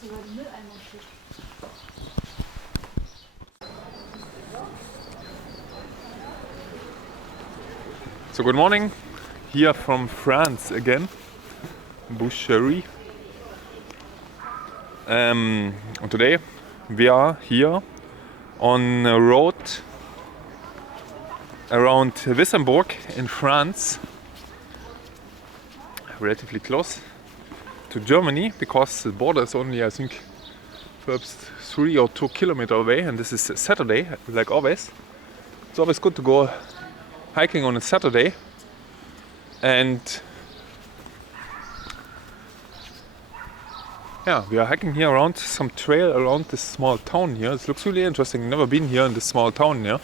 So good morning, here from France again, Boucherie. And today we are here on a road around Wissembourg in France, relatively close to Germany, because the border is only, I think, perhaps 3 or 2 kilometers away, and this is Saturday, like always. It's always good to go hiking on a Saturday, and yeah, we are hiking here around some trail around this small town here. It looks really interesting. Never been here in this small town here,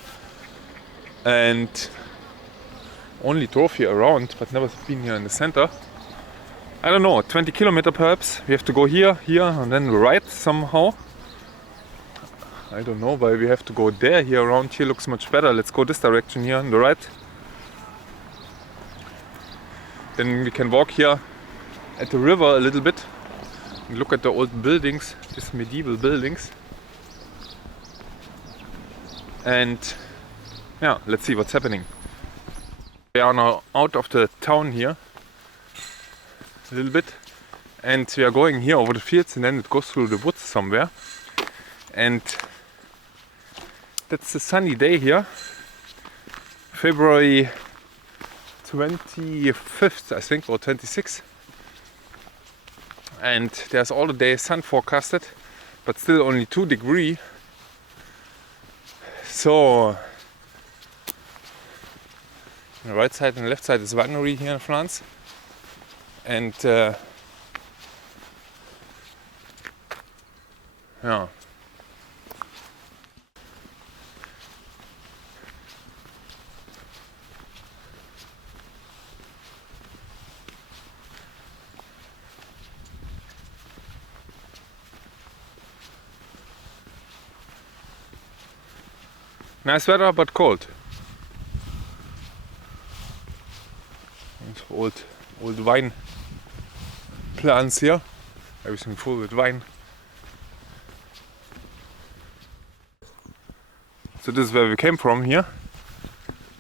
and only drove here around, but never been here in the center. I don't know, 20 kilometers perhaps. We have to go here, and then right somehow. I don't know why we have to go there. Here around here looks much better. Let's go this direction here on the right. Then we can walk here at the river a little bit and look at the old buildings, these medieval buildings. And yeah, let's see what's happening. We are now out of the town here a little bit, and we are going here over the fields, and then it goes through the woods somewhere. And that's a sunny day here, February 25th, I think, or 26th. And there's all the day sun forecasted, but still only 2 degrees. So on the right side and the left side is Winery here in France. And yeah. Nice weather, but cold. And old wine plants here. Everything full with wine. So this is where we came from here.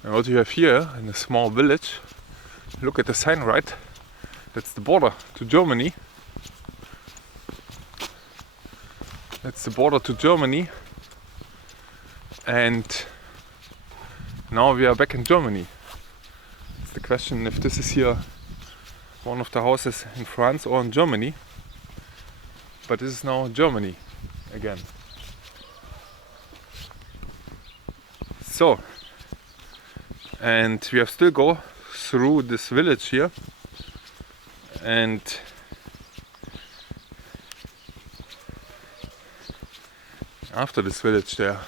And what you have here in a small village, look at the sign right. That's the border to Germany. That's the border to Germany. And now we are back in Germany. It's the question if this is here one of the houses in France or in Germany. But this is now Germany again. So, and we have still go through this village here, and after this village there,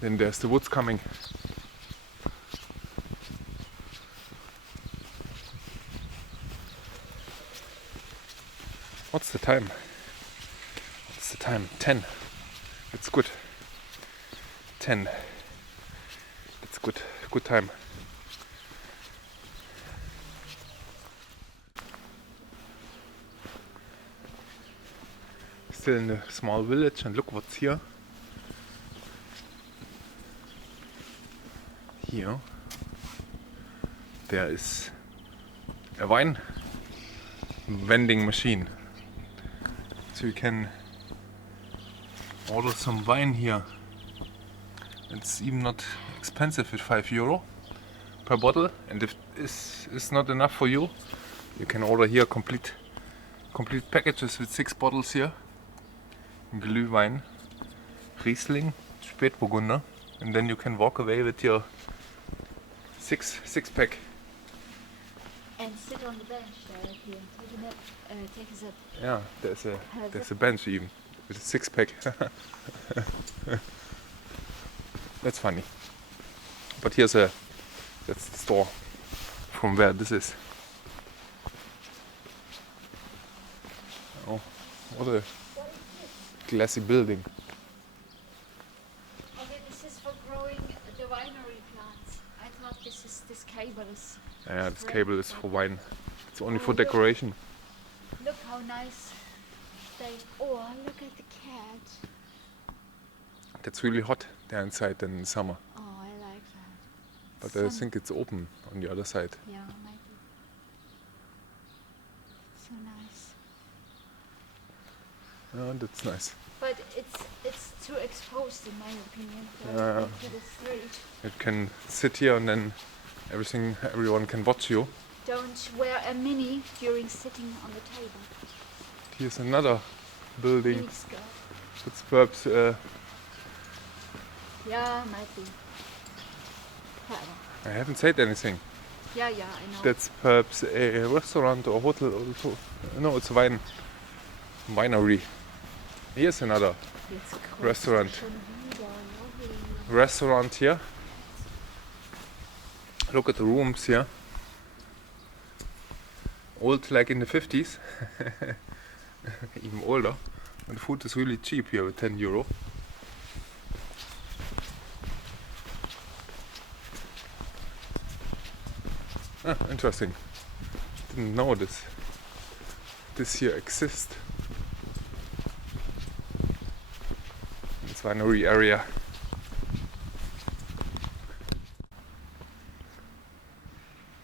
then there's the woods coming. What's the time? What's the time? 10. It's good. 10. It's good. Good time. Still in a small village, and look what's here. Here there is a wine vending machine, so you can order some wine here. It's even not expensive at €5 per bottle, and if this is not enough for you, you can order here complete packages with 6 bottles here. Glühwein, Riesling, Spätburgunder, and then you can walk away with your six pack. And sit on the bench there here. Take a sip. Yeah, there's a bench even with a 6 pack. That's funny. But that's the store from where this is. Oh, what a glassy building. Okay, this is for growing the winery plants. I thought this cable is. Yeah, this cable is for wine. It's only for decoration. Look how nice stay. Oh, look at the cat. That's really hot there inside in the summer. Oh, I like that. But I think it's open on the other side. Yeah, maybe. So nice. Yeah, that's nice. But it's too exposed in my opinion. To the street. You can sit here and then everyone can watch you. Don't wear a mini during sitting on the table. Here's another building. Mini skirt. It's perhaps Yeah, might be. Whatever. I haven't said anything. Yeah, I know. That's perhaps a restaurant or hotel also. No, it's a winery. Here's another restaurant. Restaurant here. Look at the rooms here. Old like in the 50s. Even older. And the food is really cheap here with €10. Ah, interesting. Didn't know this here exists. This winery area.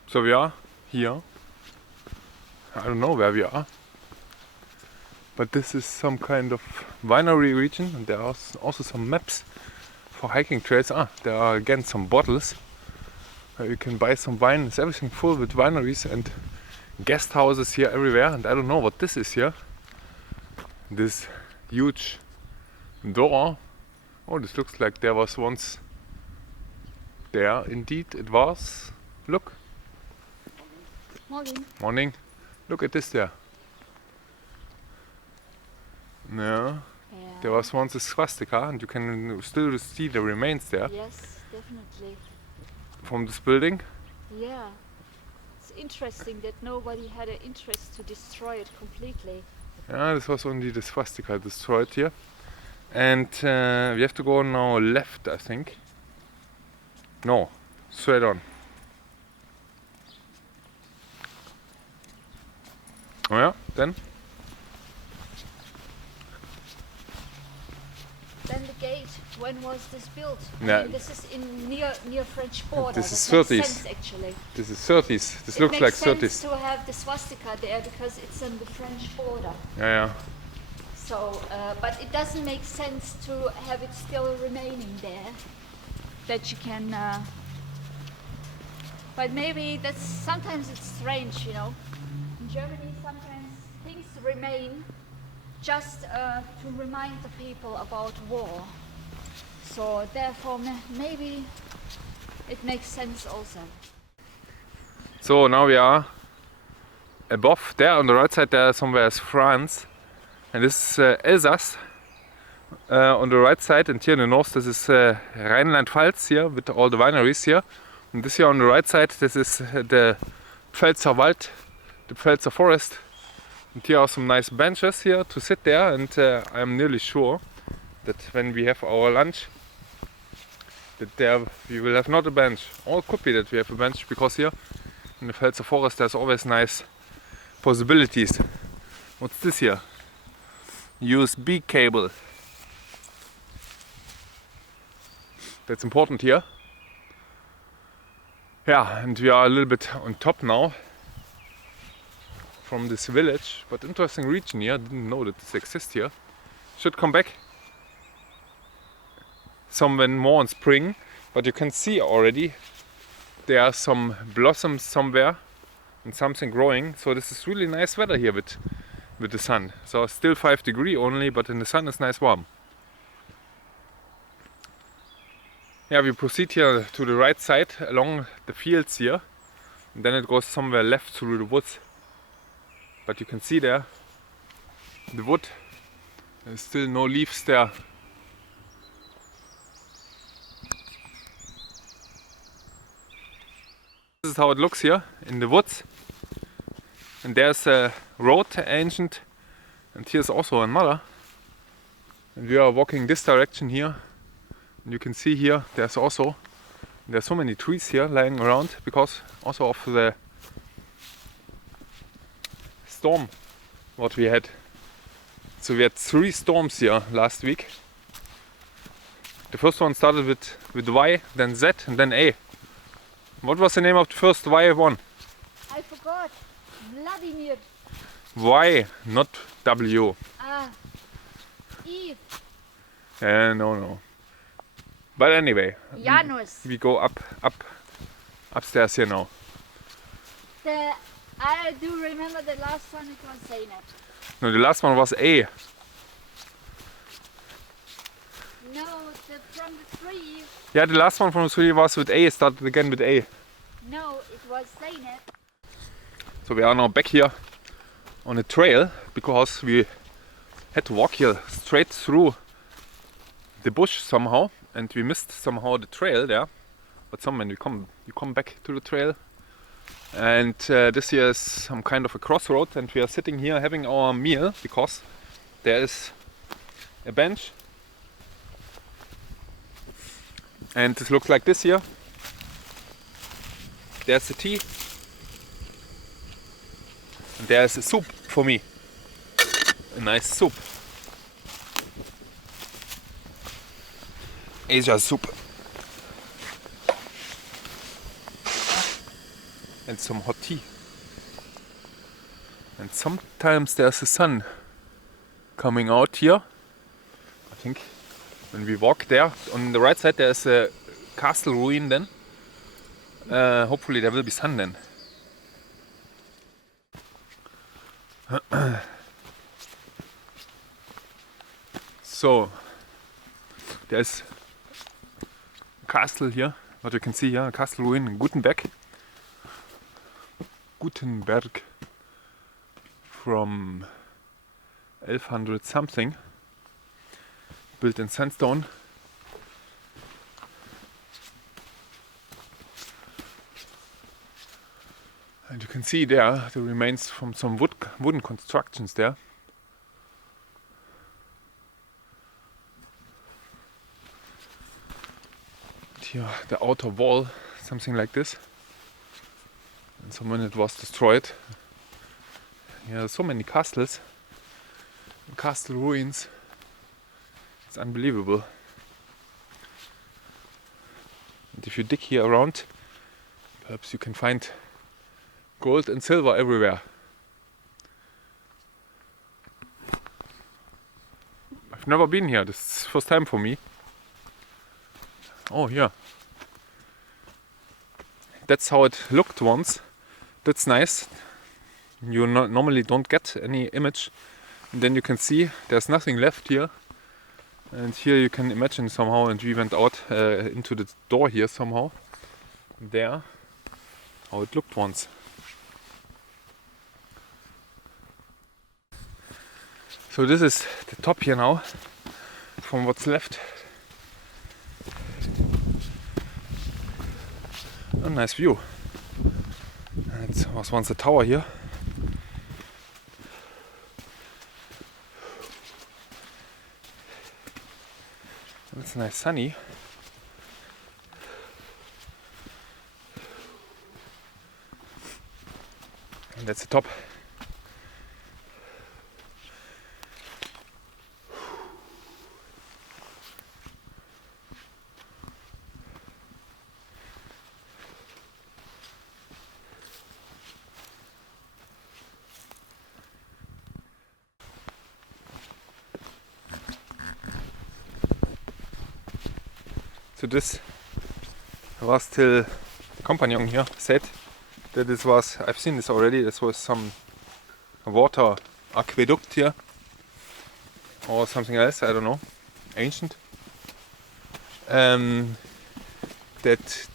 So we are here. I don't know where we are. But this is some kind of winery region, and there are also some maps for hiking trails. There are again some bottles. You can buy some wine. It's everything full with wineries and guest houses here everywhere. And I don't know what this is here. This huge door. Oh, this looks like there was once there. Indeed, it was. Look. Morning. Morning. Look at this there. Yeah. There was once a swastika, and you can still see the remains there. Yes, definitely. From this building. Yeah. It's interesting that nobody had an interest to destroy it completely. Yeah, this was only the swastika destroyed here. And we have to go now left, I think. No, straight on. Oh yeah, then? Then the gate, when was this built? Yeah. I mean, this is in near French border. This is That makes 30s. sense, actually. This is 30s. This looks It like makes sense 30s. to have the swastika there because it's on the French border. Yeah. So, but it doesn't make sense to have it still remaining there. That you can. But maybe that's sometimes it's strange, you know. In Germany, sometimes things remain just to remind the people about war. So therefore, maybe it makes sense also. So now we are above there on the right side. There somewhere is France, and this is Alsace on the right side, and here in the north this is Rheinland-Pfalz here with all the wineries here. And this here on the right side, this is the Pfälzer Wald, the Pfälzer forest. And here are some nice benches here to sit there, and I'm nearly sure that when we have our lunch, that there we will have not a bench. Or it could be that we have a bench, because here in the Pfälzer forest there's always nice possibilities. What's this here? USB cable. That's important here. Yeah, and we are a little bit on top now from this village, but interesting region here. I didn't know that this exists here. Should come back somewhere more in spring, but you can see already there are some blossoms somewhere and something growing. So this is really nice weather here with the sun. So still 5 degrees only, but in the sun it's nice warm. Yeah, we proceed here to the right side along the fields here, and then it goes somewhere left through the woods. But you can see there the wood. There's still no leaves there. This is how it looks here in the woods. And there's a road, ancient, and here's also another. And we are walking this direction here. And you can see here there's so many trees here lying around because also of the storm what we had. So we had 3 storms here last week. The first one started with Y, then Z, and then A. What was the name of the first Y one? I forgot. Vladimir. Y, not W. Ah. Eve. No. But anyway, Janus. we go upstairs here now. I do remember the last one, it was Zeynep. No, the last one was A. No, from the 3. Yeah, the last one from the 3 was with A, started again with A. No, it was Zeynep. So we are now back here on a trail because we had to walk here straight through the bush somehow, and we missed somehow the trail there. But somehow you come back to the trail, and this here is some kind of a crossroad, and we are sitting here having our meal because there is a bench, and it looks like this here. There's the tea, and there's a soup for me, a nice soup, Asia soup, and some hot tea. And sometimes there's the sun coming out here. I think when we walk there, on the right side there's a castle ruin then. Hopefully there will be sun then. So there's a castle here, what you can see here, a castle ruin in Gutenberg from 1100 something, built in sandstone. And you can see there the remains from some wooden constructions there. And here the outer wall, something like this. And so when it was destroyed, yeah, so many castles, castle ruins. It's unbelievable. And if you dig here around, perhaps you can find gold and silver everywhere. I've never been here, this is the first time for me. Oh, yeah. That's how it looked once. That's nice. You normally don't get any image. And then you can see there's nothing left here. And here you can imagine somehow, and we went out into the door here somehow. There, how it looked once. So this is the top here now, from what's left. A nice view. It was once a tower here. It's nice sunny. And that's the top. So this was till the companion here said that this was, I've seen this already, this was some water aqueduct here or something else, I don't know, ancient. That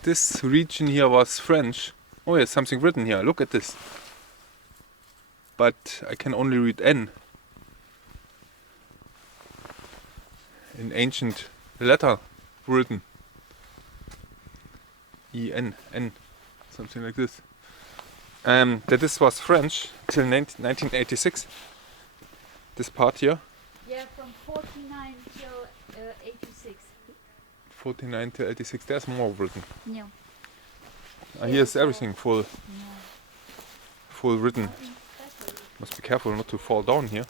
this region here was French. Oh, there's something written here, look at this. But I can only read N in ancient letter written. N, something like this. That this was French till 1986. This part here. Yeah, from 49 till 86. 49 till 86. There's more written. Yeah. Here's everything full. Yeah. Full written. Must be careful not to fall down here.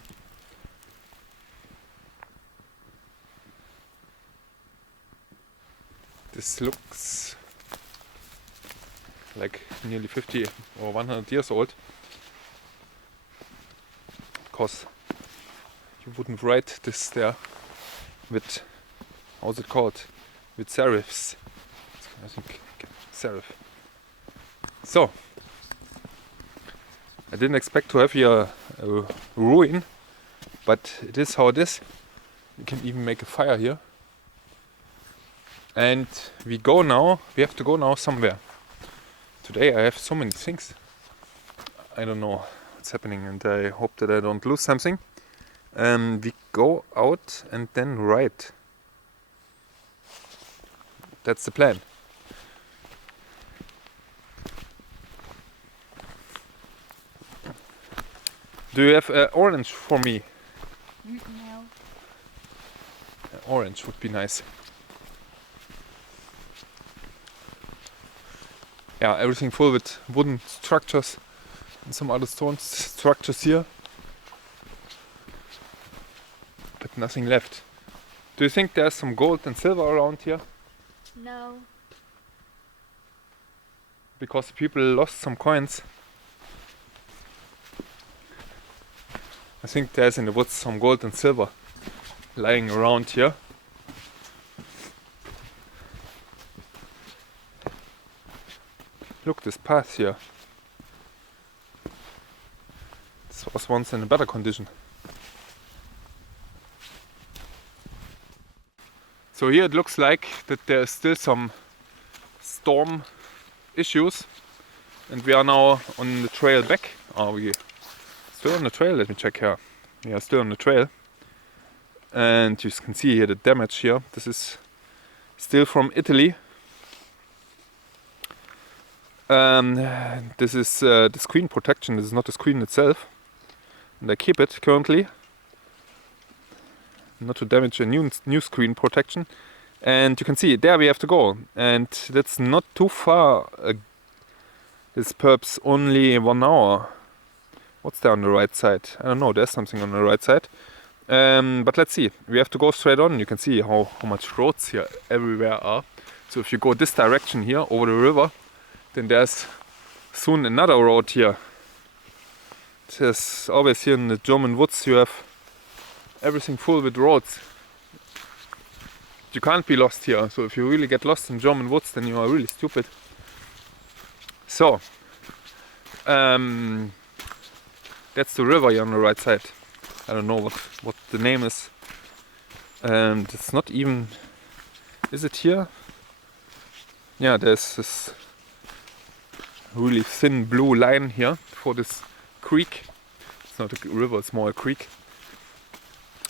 This looks like nearly 50 or 100 years old. Because you wouldn't write this there with, how's it called? With serifs. I think serif. So, I didn't expect to have here a ruin, but it is how it is. You can even make a fire here. And we have to go now somewhere. Today I have so many things. I don't know what's happening and I hope that I don't lose something. We go out and then ride. That's the plan. Do you have orange for me? No. Orange would be nice. Yeah, everything full with wooden structures and some other stone structures here. But nothing left. Do you think there's some gold and silver around here? No. Because people lost some coins. I think there's in the woods some gold and silver lying around here. Look, this path here. This was once in a better condition. So here it looks like that there's still some storm issues and we are now on the trail back. Are we still on the trail? Let me check here. We are still on the trail. And you can see here the damage here. This is still from Italy. This is the screen protection. This is not the screen itself. And I keep it currently. Not to damage a new screen protection. And you can see there we have to go. And that's not too far. It's perhaps only 1 hour. What's there on the right side? I don't know, there's something on the right side. But let's see. We have to go straight on. You can see how much roads here everywhere are. So if you go this direction here over the river, then there's soon another road here. There's always here in the German woods you have everything full with roads. You can't be lost here. So if you really get lost in German woods, then you are really stupid. So, that's the river here on the right side. I don't know what the name is. And it's not even... Is it here? Yeah, there's this really thin blue line here for this creek. It's not a river, it's more a creek.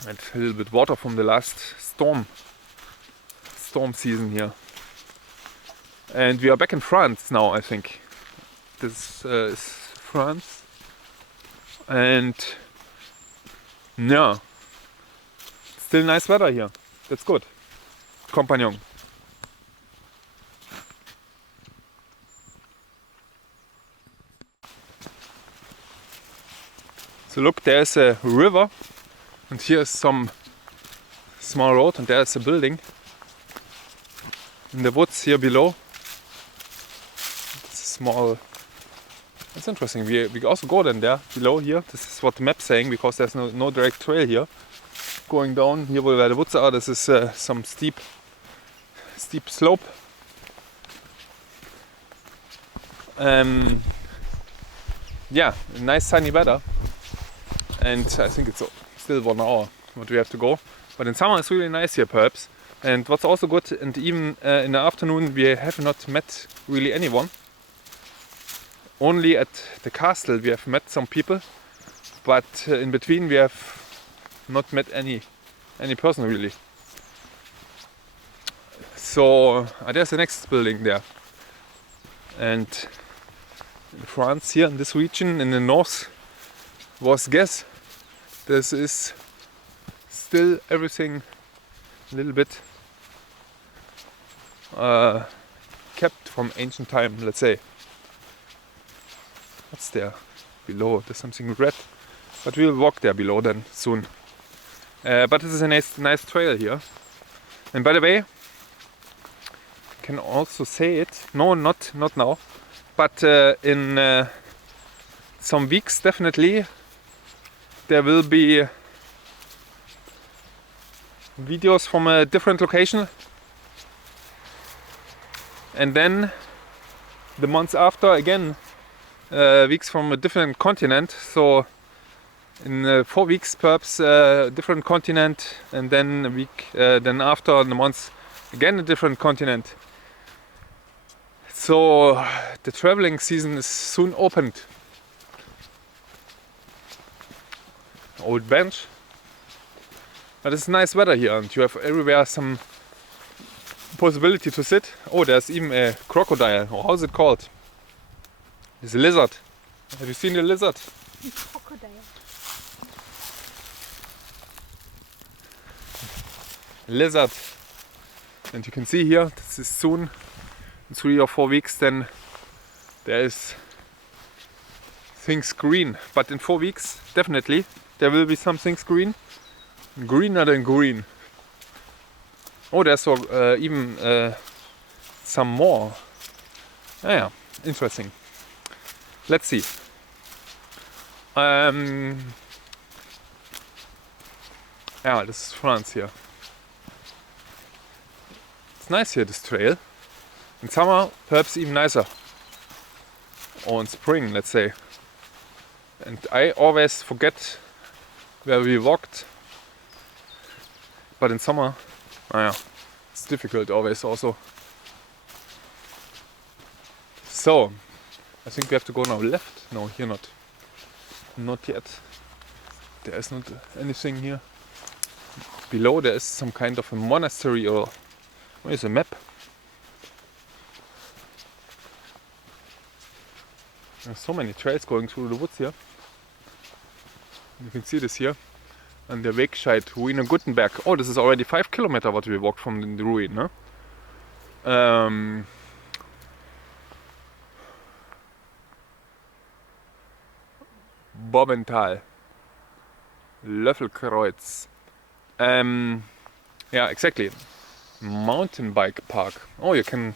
And a little bit water from the last storm season here. And we are back in France now, I think. This is France. And yeah, still nice weather here. That's good. Compagnon. So look, there's a river and here's some small road and there's a building in the woods here below. It's small. That's interesting. We also go then there below here. This is what the map's saying because there's no direct trail here going down here where the woods are. This is some steep slope. Yeah, nice sunny weather. And I think it's still 1 hour what we have to go. But in summer it's really nice here perhaps. And what's also good, and even in the afternoon we have not met really anyone. Only at the castle we have met some people, but in between we have not met any person really. So there's the next building there. And in France here in this region in the north Vosges, this is still everything a little bit kept from ancient time, let's say. What's there below? There's something red, but we'll walk there below then soon. But this is a nice trail here. And by the way, can also say it. No, not now, but in some weeks definitely there will be videos from a different location, and then the months after again weeks from a different continent. So in 4 weeks perhaps different continent, and then a week then after the months again a different continent. So the traveling season is soon opened. Old bench, but it's nice weather here, and you have everywhere some possibility to sit. Oh, there's even a crocodile, or how's it called? It's a lizard. Have you seen the lizard? Crocodile. Lizard. And you can see here, this is soon, in 3 or 4 weeks, then there is things green. But in 4 weeks, definitely, there will be some things green. Greener than green. Oh, there's even some more. Yeah, interesting. Let's see. Yeah, this is France here. It's nice here, this trail. In summer, perhaps even nicer. Or in spring, let's say. And I always forget where we walked. But in summer, it's difficult always also. So, I think we have to go now left. No, here not. Not yet. There is not anything here. Below there is some kind of a monastery, or where is a map? There's so many trails going through the woods here. You can see this here. And the Wegscheid, Ruine Gutenberg. Oh, this is already 5 kilometers what we walked from the ruin, no? Bobbental. Löffelkreuz. Yeah, exactly. Mountain bike park. Oh, you can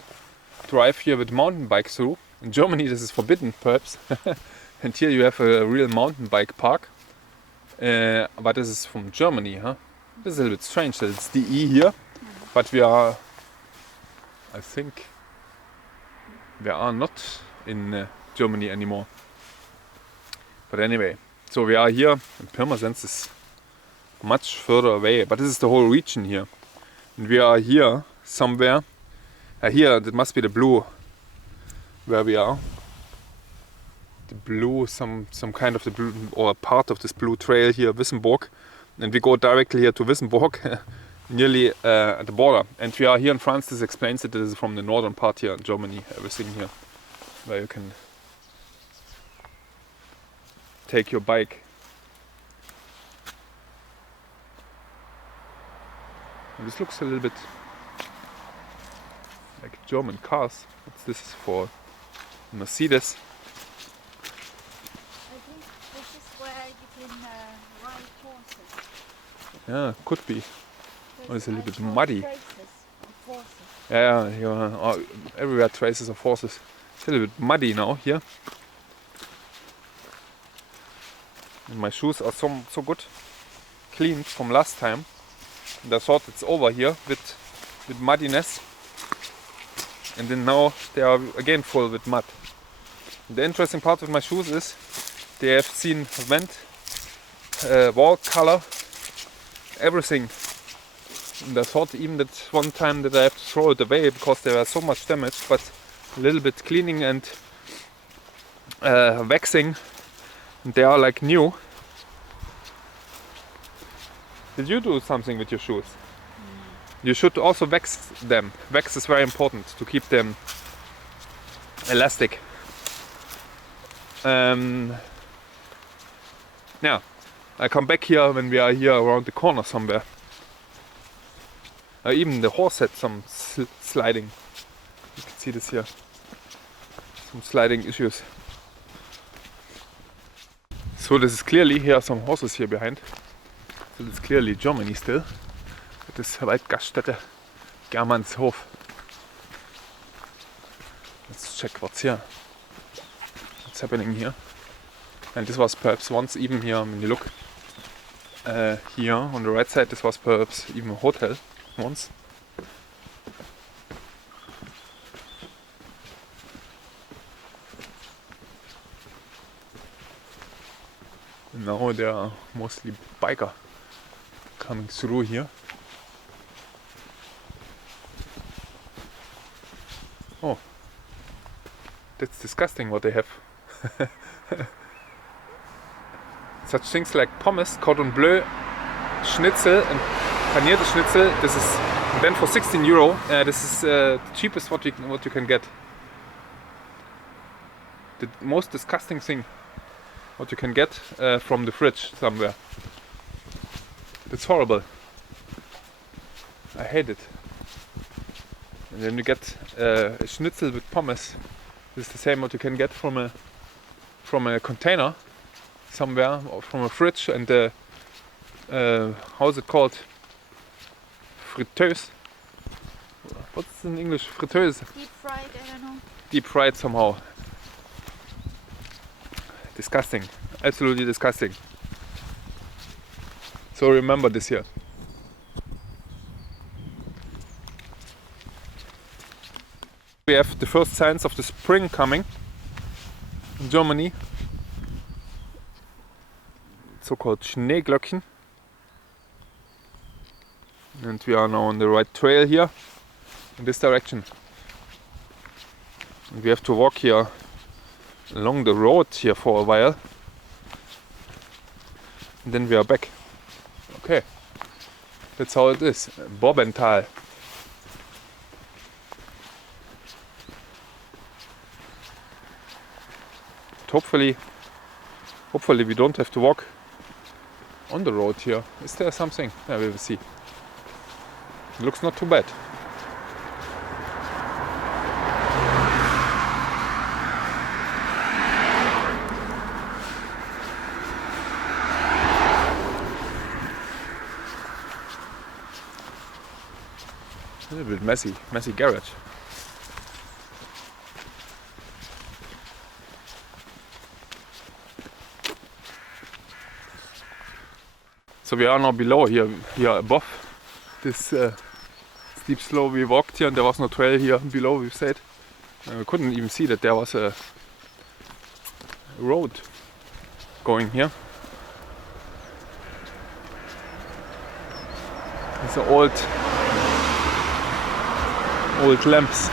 drive here with mountain bike through. In Germany this is forbidden, perhaps. And here you have a real mountain bike park. But this is from Germany, huh? This is a little bit strange that it's DE here, but we are, I think, we are not in Germany anymore. But anyway, so we are here, and Pirmasens is much further away, but this is the whole region here. And we are here somewhere. Here, that must be the blue, where we are. The blue, some kind of the blue, or part of this blue trail here, Wissembourg, and we go directly here to Wissembourg, nearly at the border. And we are here in France. This explains it. This is from the northern part here in Germany. Everything here, where you can take your bike. And this looks a little bit like German cars. What's this for? Mercedes. Yeah, could be. Oh, it's a little bit muddy. Yeah, everywhere traces of horses. It's a little bit muddy now here. And my shoes are so good, cleaned from last time. And I thought it's over here with muddiness. And then now they are again full with mud. The interesting part of my shoes is they have seen vent, wall color, everything. And I thought even that one time that I have to throw it away because there was so much damage, but a little bit cleaning and waxing, and they are like new. Did you do something with your shoes? You should also wax them. Wax is very important to keep them elastic. Yeah, I come back here when we are here around the corner somewhere. Even the horse had some sliding. You can see this here. Some sliding issues. So this is clearly, here are some horses here behind. So this is clearly Germany still. Das ist Waldgaststätte Germanshof. Let's check what's here. What's happening here? And this was perhaps once even here, when you look here on the right side, this was perhaps even a hotel once. And now there are mostly biker coming through here. Oh, that's disgusting what they have. Such things like pommes, cordon bleu, Schnitzel and panierte Schnitzel. This is then for 16 euro. This is the cheapest what you can get. The most disgusting thing what you can get from the fridge somewhere. It's horrible. I hate it. And then you get a Schnitzel with pommes. This is the same what you can get from a container somewhere, or from a fridge, and how is it called? Friteuse. What's in English? Friteuse. Deep fried, I don't know. Deep fried somehow. Disgusting. Absolutely disgusting. So remember this here. We have the first signs of the spring coming in Germany. So-called Schneeglöckchen. And we are now on the right trail here, in this direction. And we have to walk here along the road here for a while. And then we are back. Okay, that's how it is. Bobental. But hopefully we don't have to walk on the road here. Is there something? Yeah, we will see. It looks not too bad. A little bit messy garage. So we are now below here above this steep slope we walked here, and there was no trail here below, we said. We couldn't even see that there was a road going here. These are old lamps.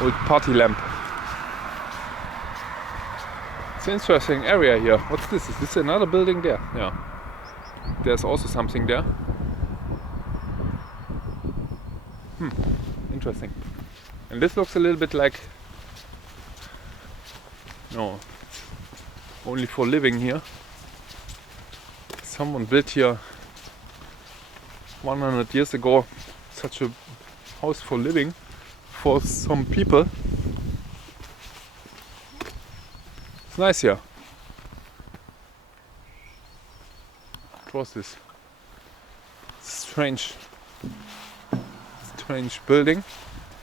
Old party lamp. It's an interesting area here. What's this? Is this another building there? Yeah. There's also something there. Interesting. And this looks a little bit like... No. Only for living here. Someone built here 100 years ago such a house for living for some people. It's nice here. What was this? Strange building.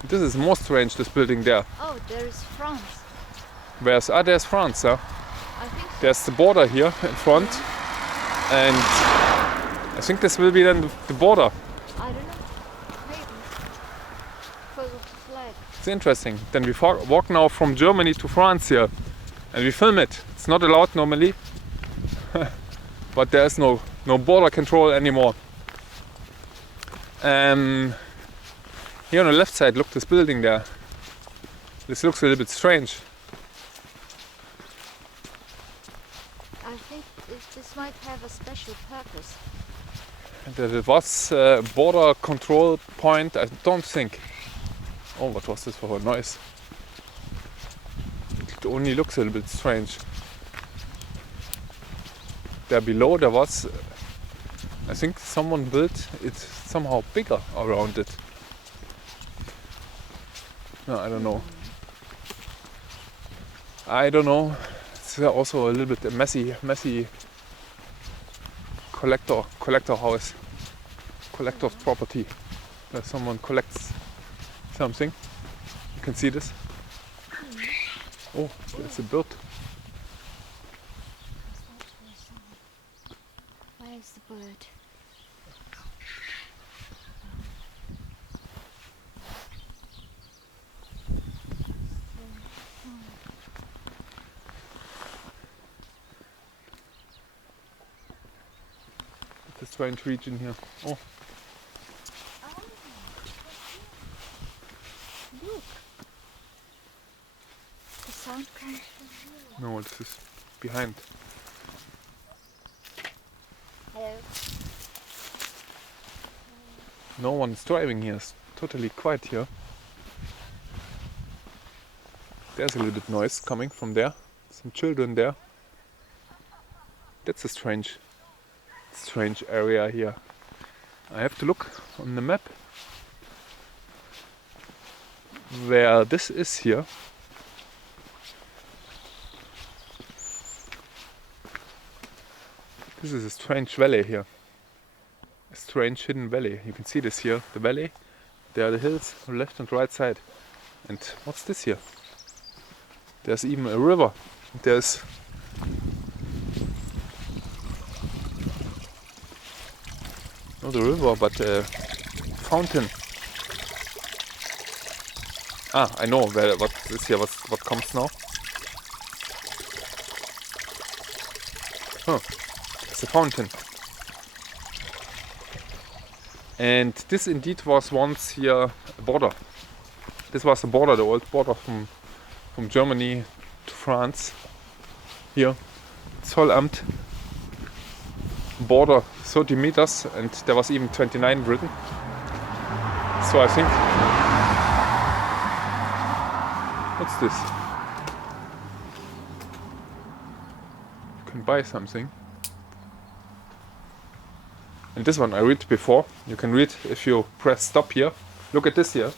This is more strange, this building there. Oh, there is France. There's France, huh? I think so. There's the border here in front. And I think this will be then the border. I don't know. Maybe. Because of the flag. It's interesting. Then we walk now from Germany to France here. And we film it. It's not allowed normally. But there's no border control anymore. Here on the left side, look, this building there. This looks a little bit strange. I think this might have a special purpose. That it was a border control point, I don't think. Oh, what was this for a noise? It only looks a little bit strange. There below there was, I think someone built it somehow bigger around it. No, I don't know. It's also a little bit a messy collector house, collector's property, where someone collects something. You can see this. Oh, there's a bird. Where is the bird? The strange region here. Oh, Look. The sound comes from here. no, this is behind. Hello. No one is driving here. It's totally quiet here. There's a little bit noise coming from there. Some children there. That's a strange area here. I have to look on the map where this is here. This is a strange valley here. A strange hidden valley. You can see this here, the valley. There are the hills on the left and right side. And what's this here? There's even a river. There's not a river, but a fountain. Ah, I know what is here. What comes now? Huh. It's a fountain. And this indeed was once here a border. This was the border, the old border from Germany to France. Here, Zollamt border 30 meters, and there was even 29 written. So I think, what's this? You can buy something. And this one I read before. You can read if you press stop here. Look at this here.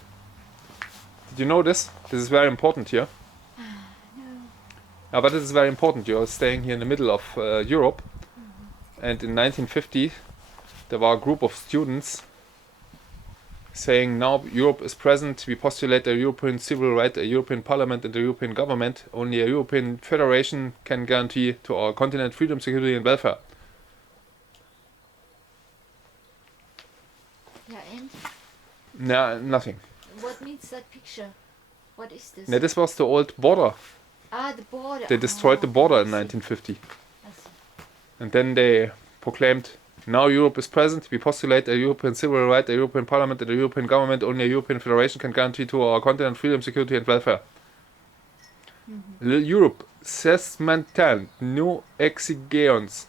Did you know this? This is very important here. No. But this is very important. You're staying here in the middle of Europe. And in 1950 there were a group of students saying, now Europe is present, we postulate a European civil right, a European parliament and a European government. Only a European federation can guarantee to our continent freedom, security and welfare. Yeah, and Nah, nothing. what means that picture? What is this? Yeah, this was the old border. Ah, the border. They destroyed the border in I see. 1950. I see. And then they proclaimed, now Europe is present, we postulate a European civil right, a European parliament and a European government. Only a European federation can guarantee to our continent freedom, security and welfare. Europe, c'est maintenant, nous exigeons.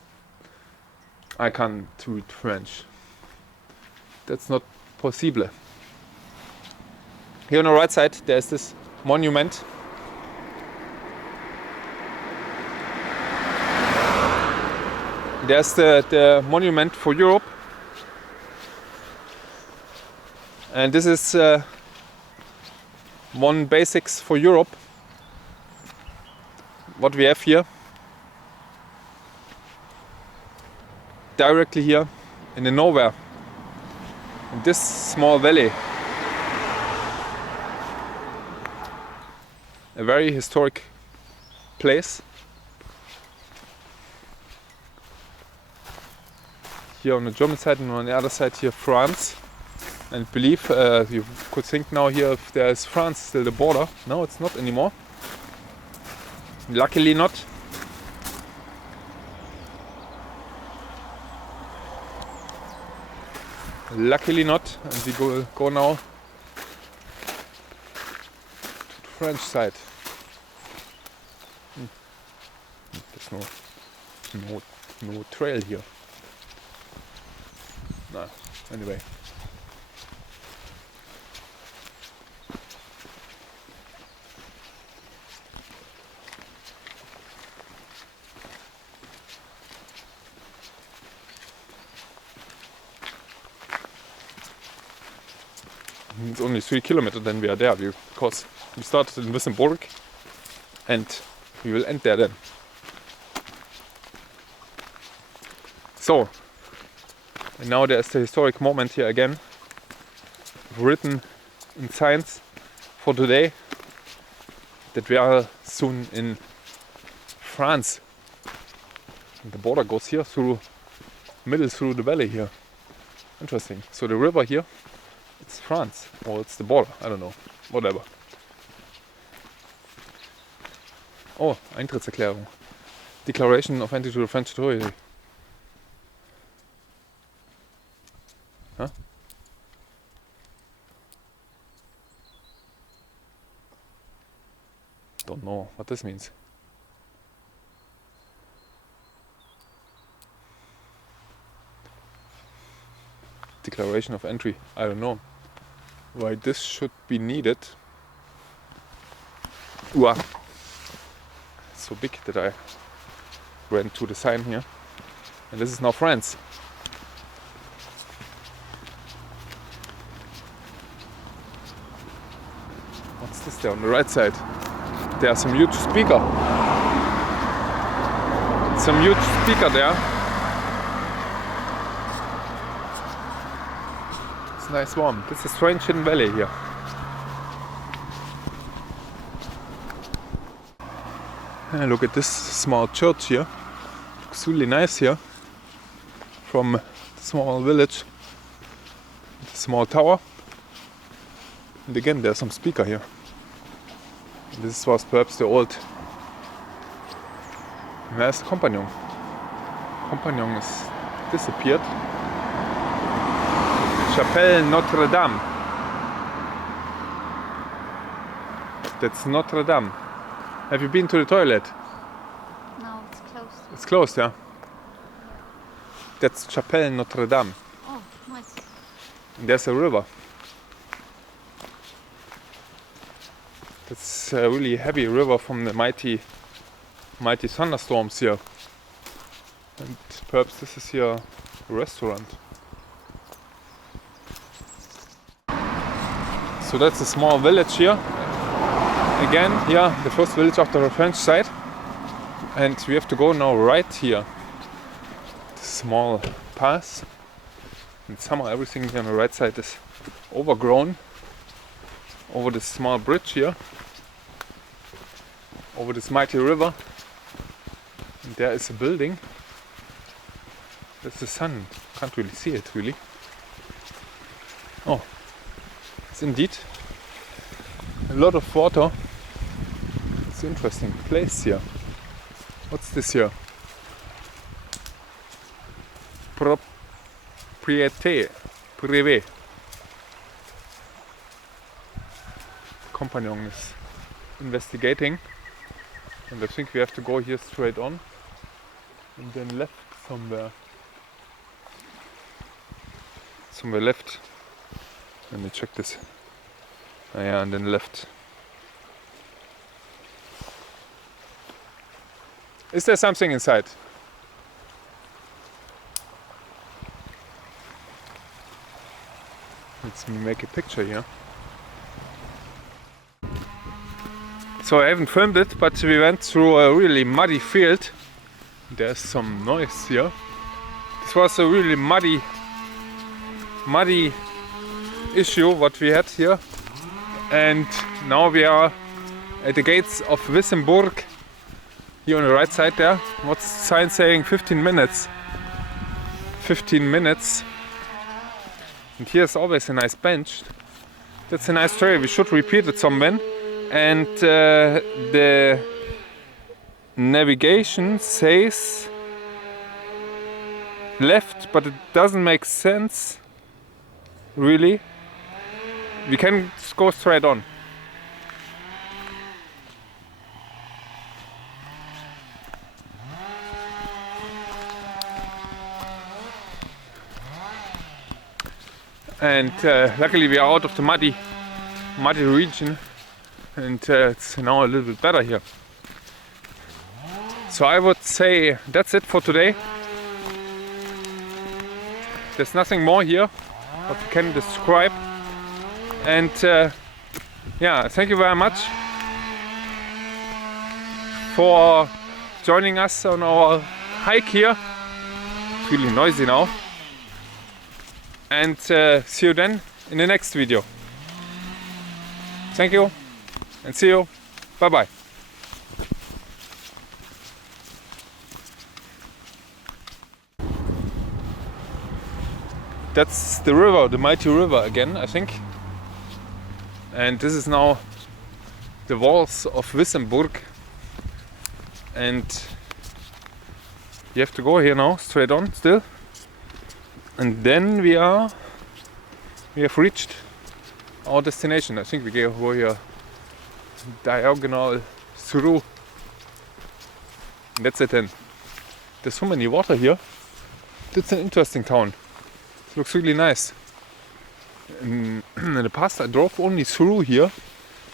I can't read French. That's not possible. Here on the right side there's this monument. There's the monument for Europe. And this is one basics for Europe. What we have here. Directly here in the nowhere. In this small valley. A very historic place. Here on the German side and on the other side here France. And believe, you could think now here if there is France still the border. No, it's not anymore. Luckily not. Luckily not. And we go now to the French side. There's no trail here. No, anyway. It's only 3 kilometers, then we are there, because we started in Wissembourg and we will end there then. So, and now there's the historic moment here again, written in signs for today that we are soon in France. And the border goes here through the valley here. Interesting. So the river here, it's France, or it's the border, I don't know, whatever. Oh, Eintrittserklärung. Declaration of entry to the French territory. Huh? Don't know what this means. Declaration of entry. I don't know why this should be needed. Wow. So big that I ran to the sign here. And this is now France. What's this there on the right side? There's some huge speaker. Some huge speaker there. It's nice warm. This is strange hidden valley here. And look at this small church here. Looks really nice here. From the small village. The small tower. And again there's some speaker here. This was perhaps the old... Where's the companion? Companion is disappeared. Chapelle Notre Dame. That's Notre Dame. Have you been to the toilet? No, it's closed. It's closed, yeah? That's Chapelle Notre Dame. Oh, nice. And there's a river. That's a really heavy river from the mighty thunderstorms here. And perhaps this is here a restaurant. So that's a small village here. Again, here, the first village after the French side. And we have to go now right here. This small pass. In summer everything here on the right side is overgrown. Over this small bridge here. Over this mighty river. And there is a building. That's the sun. Can't really see it really. Oh, it's indeed a lot of water. It's an interesting place here. What's this here? Propriété privée. Companion is investigating. And I think we have to go here straight on and then left somewhere. Somewhere left. Let me check this. Oh, yeah, and then left. Is there something inside? Let's make a picture here. So I haven't filmed it, but we went through a really muddy field. There's some noise here. This was a really muddy issue what we had here. And now we are at the gates of Wissembourg. Here on the right side there. What's the sign saying? 15 minutes. 15 minutes. And here's always a nice bench. That's a nice trail. We should repeat it somewhere. And the navigation says left, but it doesn't make sense really. We can just go straight on. And luckily we are out of the muddy region. And it's now a little bit better here. So I would say that's it for today. There's nothing more here what we can describe. And yeah, thank you very much for joining us on our hike here. It's really noisy now. And see you then in the next video. Thank you and see you. Bye bye. That's the river, the mighty river again, I think. And this is now the walls of Wissembourg. And you have to go here now, straight on still. And then we have reached our destination. I think we go here diagonal through. And that's it then. There's so many water here. It's an interesting town. It looks really nice. In the past I drove only through here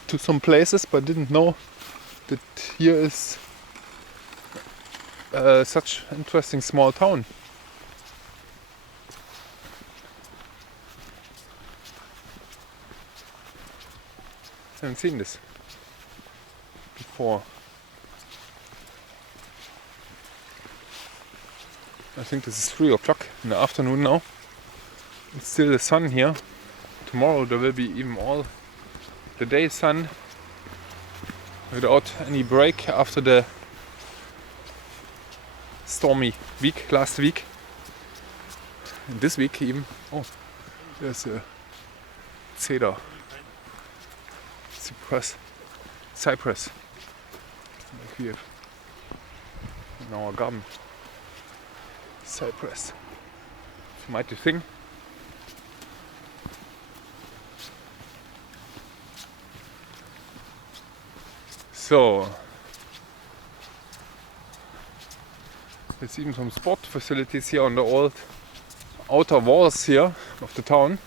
to some places, but didn't know that here is such an interesting small town. I haven't seen this before. I think this is 3 o'clock in the afternoon now. It's still the sun here. Tomorrow there will be even all the day sun without any break after the stormy week last week. And this week even. Oh, there's a cedar. Cypress. Like here in our garden. Cypress. Mighty thing. So, there's even some sport facilities here on the old outer walls here of the town.